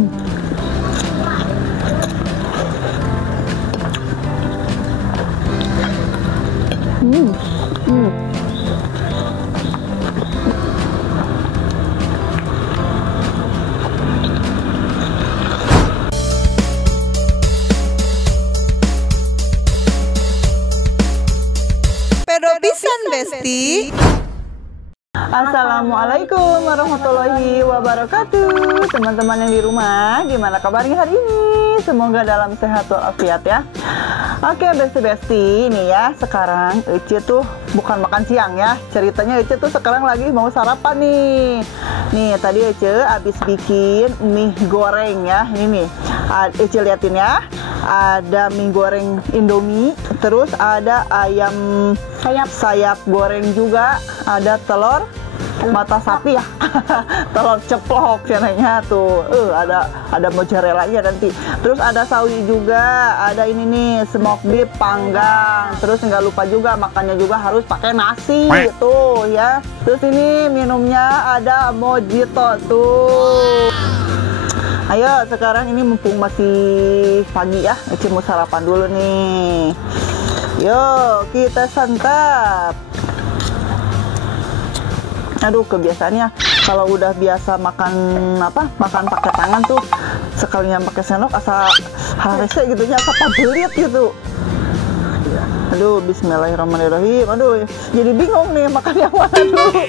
Pedo pisan Besti. Assalamualaikum warahmatullahi wabarakatuh. Teman-teman yang di rumah, gimana kabarnya hari ini? Semoga dalam sehat walafiat ya. Oke Besti-Besti, ini ya sekarang Ece tuh bukan makan siang ya. Ceritanya Ece tuh sekarang lagi mau sarapan nih. Nih tadi Ece habis bikin mie goreng ya. Ini nih, Ece liatin ya. Ada mie goreng Indomie, terus ada ayam sayap goreng juga, ada telur mata sapi ya, telur ceplok caranya tuh, ada mozzarella-nya nanti, terus ada sawi juga, ada ini nih smoked beef panggang, terus nggak lupa juga makannya juga harus pakai nasi tuh ya, terus ini minumnya ada mojito tuh. Ayo sekarang ini mumpung masih pagi ya, Ece mau sarapan dulu nih. Yuk kita santap. Aduh kebiasaannya kalau udah biasa makan makan pakai tangan tuh, sekalinya pakai sendok asa harese gitu nya, asa pabelit gitu. Aduh bismillahirrahmanirrahim. Aduh jadi bingung nih makan yang mana dulu.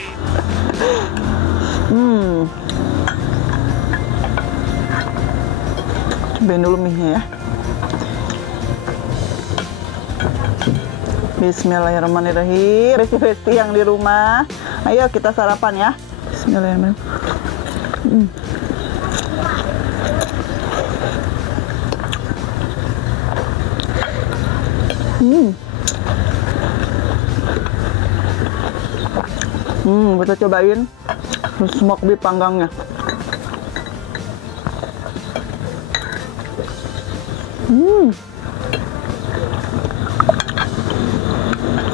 Cobain dulu mie-nya ya. Bismillahirrahmanirrahim. Besti-besti yang di rumah, ayo kita sarapan ya. Bismillahirrahmanirrahim. Kita cobain smoked beef panggangnya.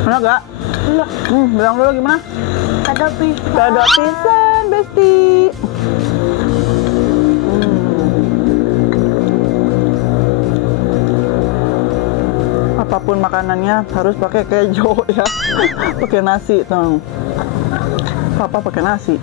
Enak gak? Enak. Bilang dulu gimana? Pedo pisan. Pedo pisan, Besti. Apapun makanannya harus pakai keju ya. Pakai nasi tuh. Papa pakai nasi.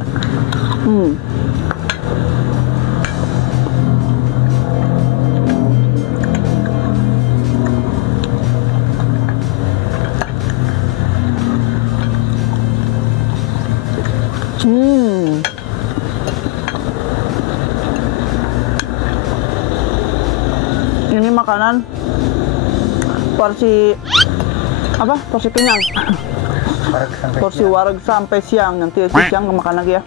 Ini makanan porsi apa? Porsi kenyang. Porsi wareg sampai siang, nanti siang makan lagi ya.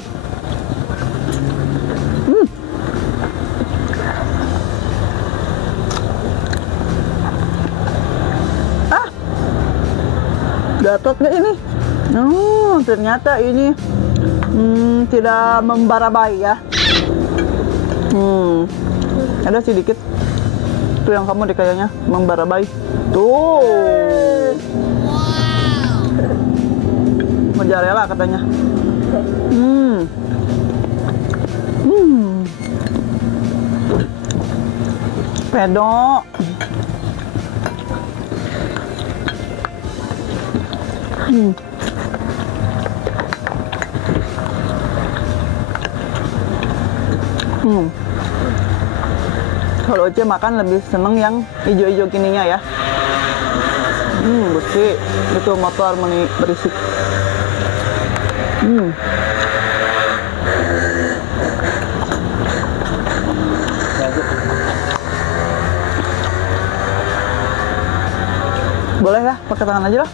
Gatot nggak ini? Ternyata ini tidak membara-bai ya. Ada sedikit tuh yang kamu kayaknya membara-bai tuh. Mozzarella katanya. Pedo. Kalau Ece makan lebih seneng yang hijau-hijau gininya ya. Bersih. Itu motor berisik. Boleh ya, pakai tangan aja lah.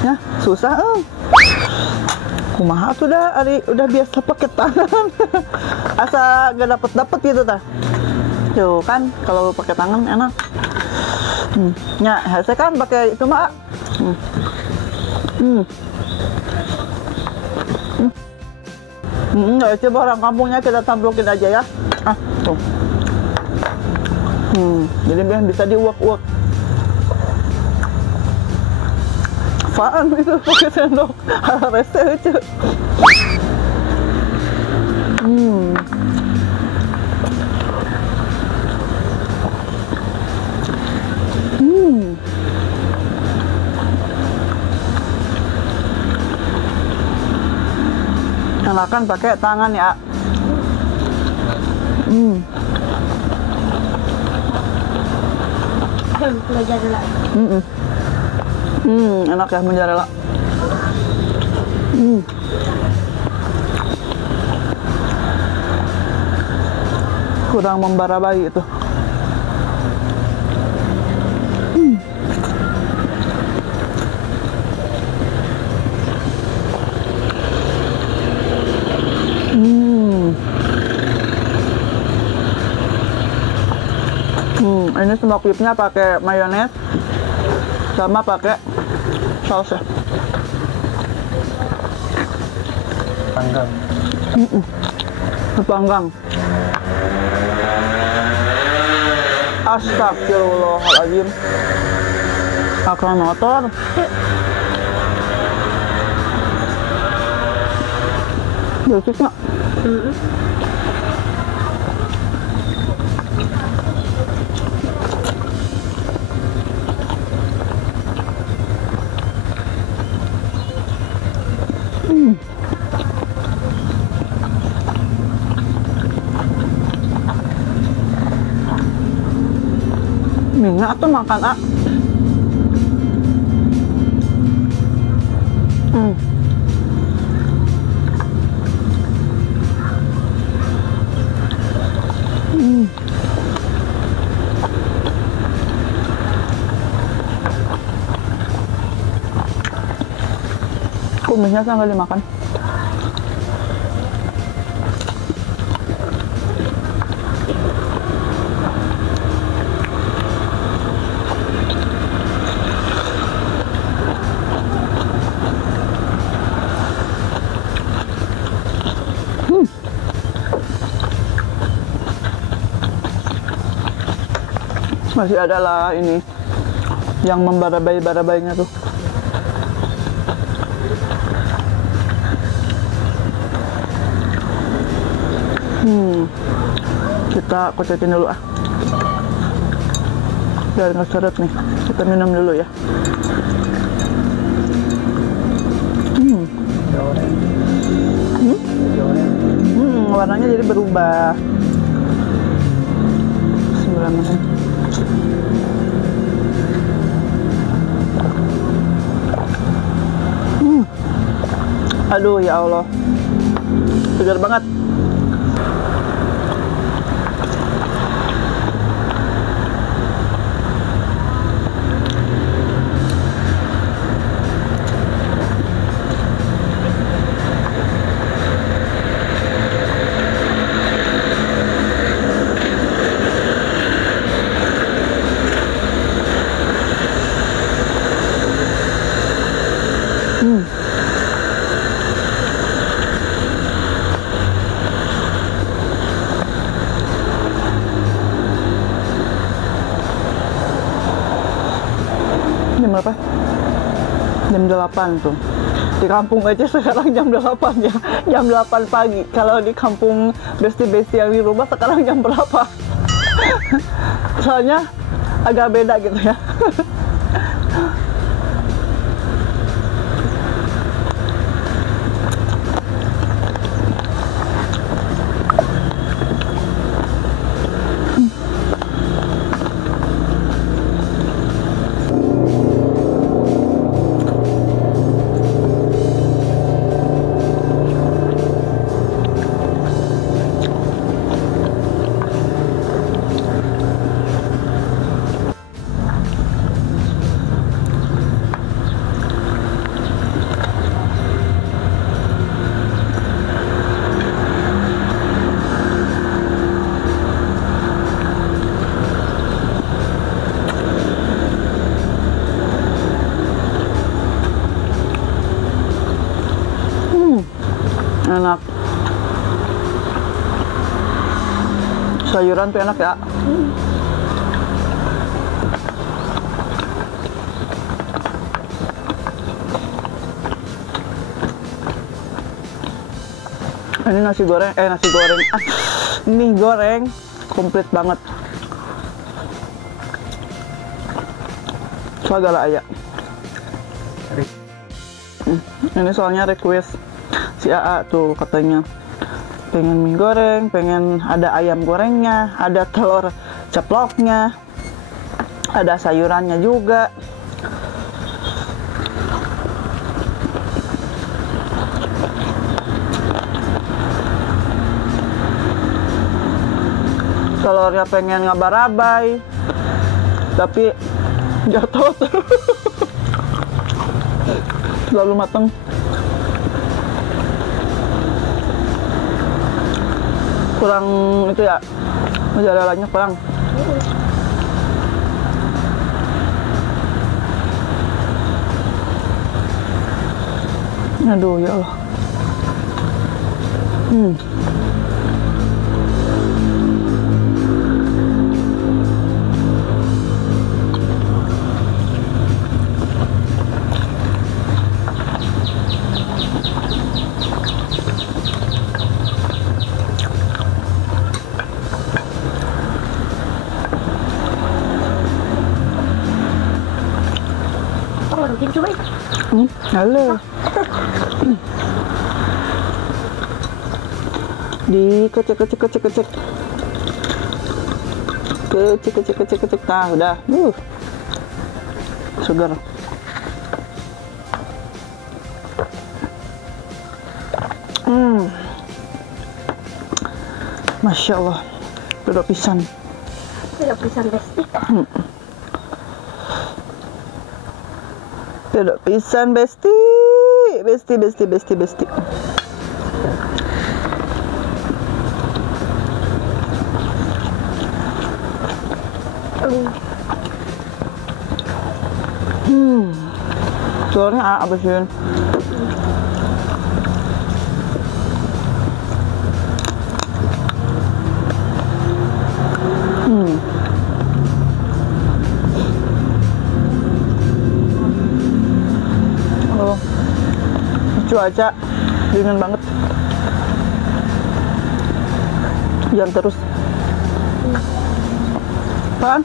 Ya, susah. Kumaha tuh udah biasa pakai tangan. Asa gak dapet gitu tah. Tuh kan kalau pakai tangan enak. Ya, saya kan pakai itu mah. Nggak, coba orang kampungnya kita tamplokin aja ya. Tuh. Jadi biar bisa diuak-uak. Apaan itu pakai sendok? Rese aja. Enakan pakai tangan ya. Mozzarella. Enak ya mozzarella. Kurang membara bayi itu. Ini smoke ribnya pakai mayones sama pakai saus ya. Panggang. Panggang. Astagfirullahaladzim. Akal motor. Bersih nggak? Minyak tuh makan ah. Kumisnya sambil dimakan. Masih ada lah ini yang membarabai-barabainya tuh. Kita kocekin dulu ah, biar nggak seret nih. Kita minum dulu ya. Warnanya jadi berubah. Bismillahirrahmanirrahim. Aduh ya Allah, segar banget. Jam berapa? Jam 8 tuh. Di kampung aja sekarang jam 8 ya. Jam 8 pagi. Kalau di kampung besti-besti yang di rumah sekarang jam berapa? Soalnya agak beda gitu ya. Enak. Sayuran tuh enak ya. Ini nasi goreng, mie goreng komplit banget. Segala aja. Ini soalnya request Si AA tuh katanya pengen mie goreng, pengen ada ayam gorengnya, ada telur ceploknya, ada sayurannya juga. Telurnya pengen ngabarabai, tapi jatuh terlalu mateng. Kurang itu ya, mozzarellanya kurang. Aduh ya Allah. Halo. Dikecek. Kecek. Nah, udah. Segar. Masya Allah. Duduk pisan. Besti. Duduk pisan besti. Telurnya apa sih? Oh, cuaca dingin banget. Jangan terus. Apaan?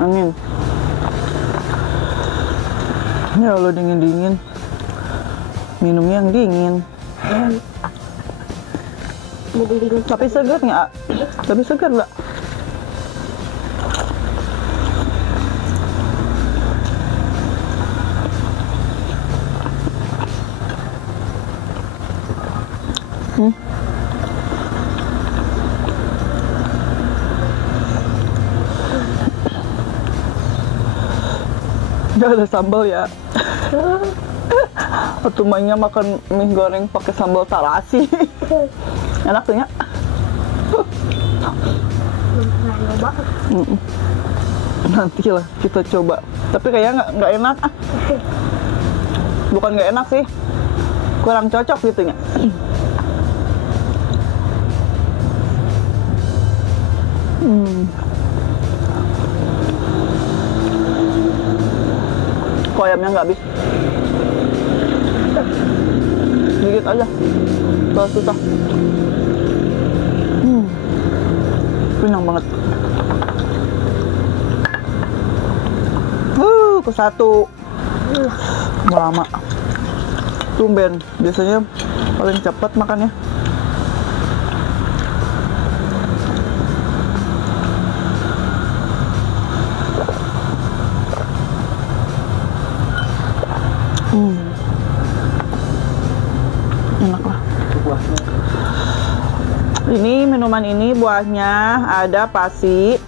Angin. Ya Allah, dingin-dingin. Minumnya yang dingin. Tapi segar nggak? Tapi segar nggak? Nggak ada sambal ya. Waktu mainnya makan mie goreng pakai sambal tarasi. Enak tuh ya. Nanti lah kita coba. Tapi kayaknya nggak enak. Bukan nggak enak sih, kurang cocok gitu ya. Kok ayamnya nggak habis? Dikit aja, kalau susah. Kenyang banget. Ke satu. Lama. Tumben, biasanya paling cepat makannya. Enak lah. Ini minuman ini buahnya ada pasi.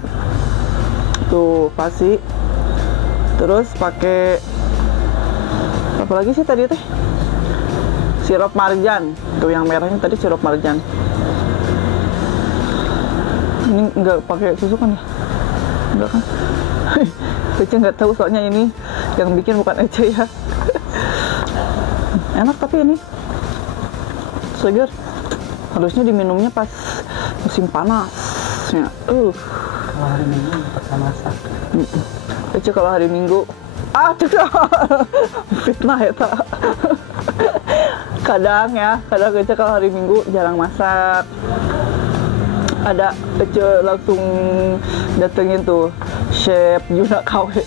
Tuh, pasi. Terus pakai apa lagi sih tadi teh? Sirup marjan. Tuh yang merahnya tadi sirup marjan. Ini enggak pakai susu kan ya? Enggak kan? Ece nggak tahu soalnya ini yang bikin bukan Ece ya. Enak tapi ini segar. Harusnya diminumnya pas musim panasnya. Kalau hari Minggu panas. Ece kalau hari Minggu, fitnah ya tak. Kadang Ece kalau hari Minggu jarang masak. Ada Ece langsung datengin tuh Chef Yuna KW.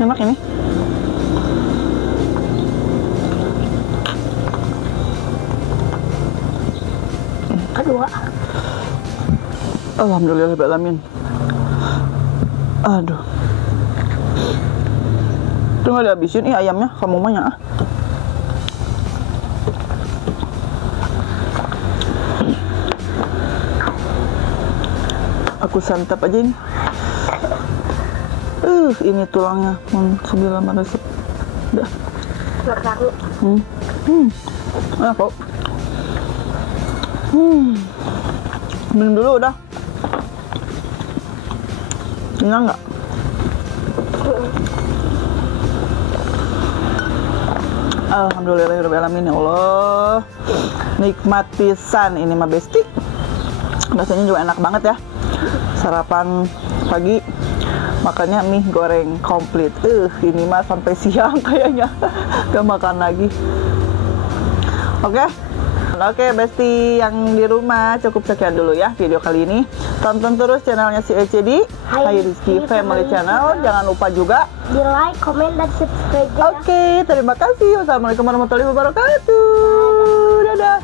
Enak ini. Kedua. Alhamdulillahirrahmanirrahim. Aduh. Itu nggak dihabisin ayamnya, kamu mah ya. Aku santap aja ini. Ini tulangnya, sebilah resep. Udah. Enak kok. Minum dulu udah. Kenyang nggak? Alhamdulillahirrahmanirrahim ya Allah. Nikmat pisan ini mah Besti. Rasanya juga enak banget ya. Sarapan pagi makannya mie goreng komplit. Ini mah sampai siang kayaknya gak makan lagi. Oke Besti yang di rumah, cukup sekian dulu ya video kali ini. Tonton terus channelnya si Ece di Hai Rizky Family Channel. Jangan lupa juga di like, komen, dan subscribe. Oke, terima kasih. Wassalamualaikum warahmatullahi wabarakatuh. Dadah.